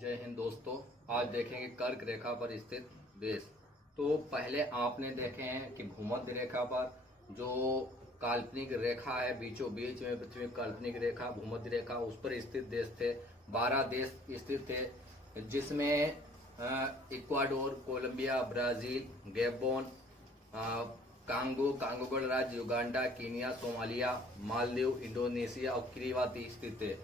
जय हिंद दोस्तों। आज देखेंगे कर्क रेखा पर स्थित देश। तो पहले आपने देखे हैं कि भूमध्य रेखा पर जो काल्पनिक रेखा है, बीचों बीच में पृथ्वी काल्पनिक रेखा भूमध्य रेखा, उस पर स्थित देश थे। 12 देश स्थित थे, जिसमें Ecuador, Colombia, Brazil, Gabon, Congo गणराज्य, Uganda, Kenya, Somalia, Maldives, Indonesia और किरीबाती स्थित थे।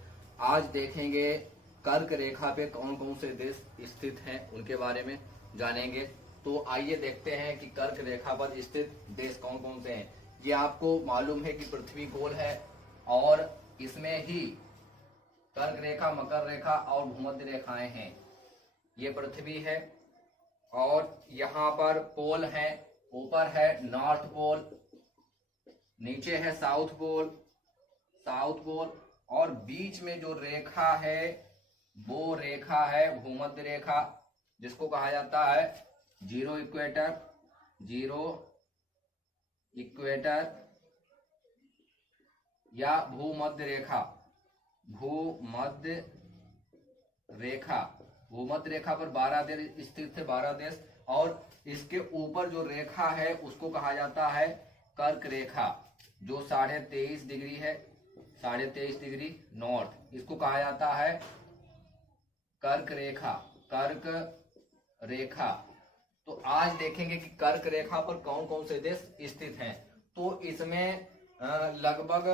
आज देखेंगे कर्क रेखा पे कौन कौन से देश स्थित हैं, उनके बारे में जानेंगे। तो आइए देखते हैं कि कर्क रेखा पर स्थित देश कौन कौन से हैं। ये आपको मालूम है कि पृथ्वी गोल है और इसमें ही कर्क रेखा, मकर रेखा और भूमध्य रेखाएं हैं। ये पृथ्वी है और यहाँ पर पोल है। ऊपर है नॉर्थ पोल, नीचे है साउथ पोल और बीच में जो रेखा है वो रेखा है भूमध्य रेखा, जिसको कहा जाता है जीरो इक्वेटर या भूमध्य रेखा पर 12 देश स्थित थे, 12 देश। और इसके ऊपर जो रेखा है उसको कहा जाता है कर्क रेखा, जो 23.5 डिग्री है, 23.5 डिग्री नॉर्थ, इसको कहा जाता है कर्क रेखा। तो आज देखेंगे कि कर्क रेखा पर कौन कौन से देश स्थित हैं। तो इसमें लगभग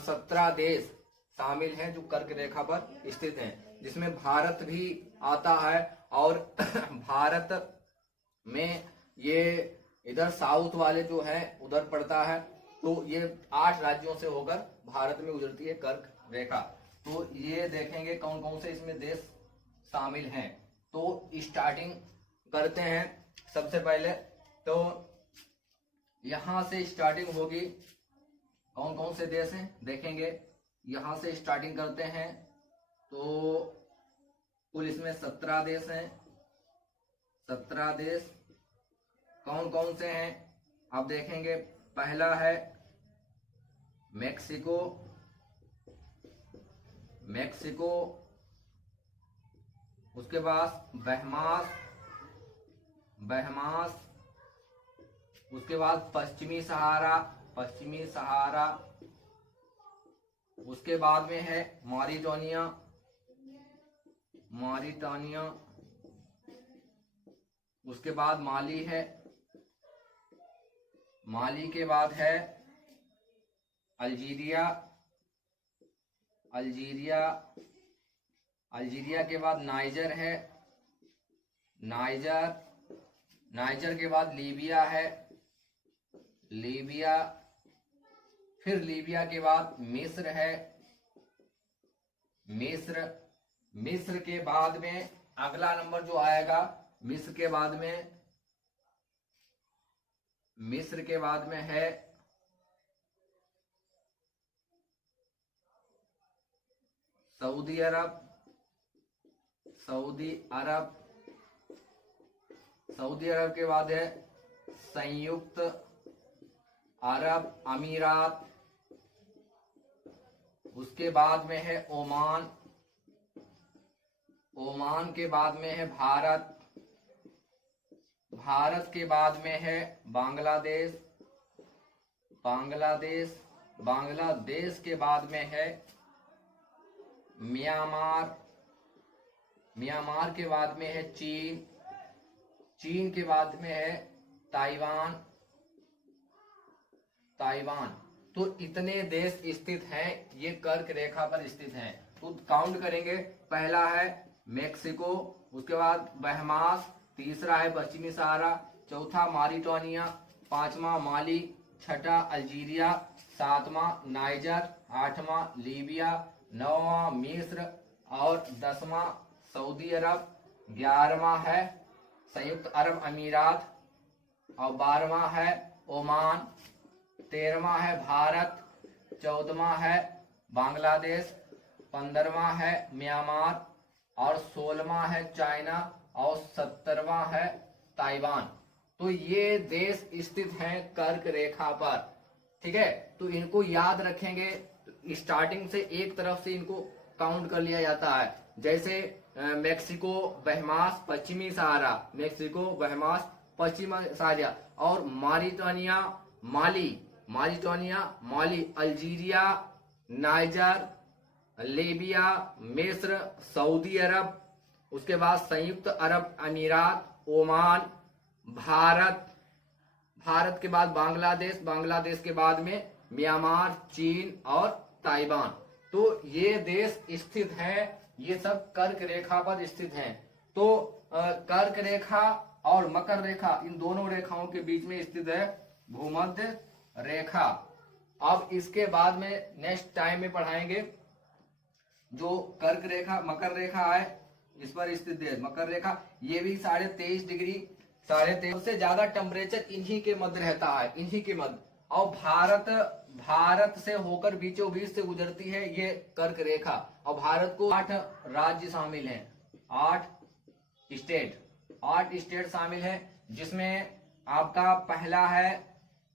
17 देश शामिल हैं जो कर्क रेखा पर स्थित हैं, जिसमें भारत भी आता है। और भारत में ये इधर साउथ वाले जो है उधर पड़ता है। तो ये 8 राज्यों से होकर भारत में गुजरती है कर्क रेखा। तो ये देखेंगे कौन कौन से इसमें देश शामिल हैं। तो स्टार्टिंग करते हैं। सबसे पहले तो यहां से स्टार्टिंग होगी। कौन कौन से देश हैं देखेंगे। यहां से स्टार्टिंग करते हैं। तो कुल इसमें 17 देश हैं। 17 देश कौन कौन से हैं अब देखेंगे। पहला है मेक्सिको, उसके बाद बहमास, उसके बाद पश्चिमी सहारा, उसके बाद में है मॉरिटानिया, उसके बाद माली है, माली के बाद है अल्जीरिया के बाद नाइजर है, नाइजर के बाद लीबिया है, फिर लीबिया के बाद मिस्र है, मिस्र के बाद में अगला नंबर जो आएगा, मिस्र के बाद में है सऊदी अरब के बाद है संयुक्त अरब अमीरात, उसके बाद में है ओमान के बाद में है भारत के बाद में है बांग्लादेश के बाद में है म्यांमार के बाद में है चीन के बाद में है ताइवान। तो इतने देश स्थित हैं, ये कर्क रेखा पर स्थित हैं। तो काउंट करेंगे। पहला है मेक्सिको, उसके बाद बहमास, तीसरा है पश्चिमी सहारा, चौथा मॉरिटानिया, पांचवा माली, छठा अल्जीरिया, सातवां नाइजर, आठवां लीबिया, नौवां मिस्र और 10वां सऊदी अरब, 11वां है संयुक्त अरब अमीरात और 12वां है ओमान, 13वां है भारत, 14वां है बांग्लादेश, 15वां है म्यांमार और 16वां है चाइना और 17वां है ताइवान। तो ये देश स्थित हैं कर्क रेखा पर। ठीक है, तो इनको याद रखेंगे। स्टार्टिंग से एक तरफ से इनको काउंट कर लिया जाता है। जैसे मेक्सिको बहमास पश्चिमी सहारा, मेक्सिको बहमास पश्चिमी सहारा, और मारिटानिया माली, मारिटानिया माली, अल्जीरिया, नाइजर, लीबिया, मिस्र, सऊदी अरब, उसके बाद संयुक्त अरब अमीरात, ओमान, भारत, भारत के बाद बांग्लादेश, बांग्लादेश के बाद में म्यांमार, चीन और ताइवान। तो ये देश स्थित हैं, ये सब कर्क रेखा पर स्थित हैं। तो कर्क रेखा और मकर रेखा, इन दोनों रेखाओं के बीच में स्थित है भूमध्य रेखा। अब इसके बाद में नेक्स्ट टाइम में पढ़ाएंगे जो कर्क रेखा मकर रेखा है, इस पर स्थित है मकर रेखा, ये भी 23.5 डिग्री, 23.5 सबसे ज्यादा टेम्परेचर इन्हीं के मध्य रहता है, इन्हीं के मध्य। और भारत से होकर बीचों बीच से गुजरती है ये कर्क रेखा। और भारत को 8 राज्य शामिल हैं, 8 स्टेट शामिल हैं, जिसमें आपका पहला है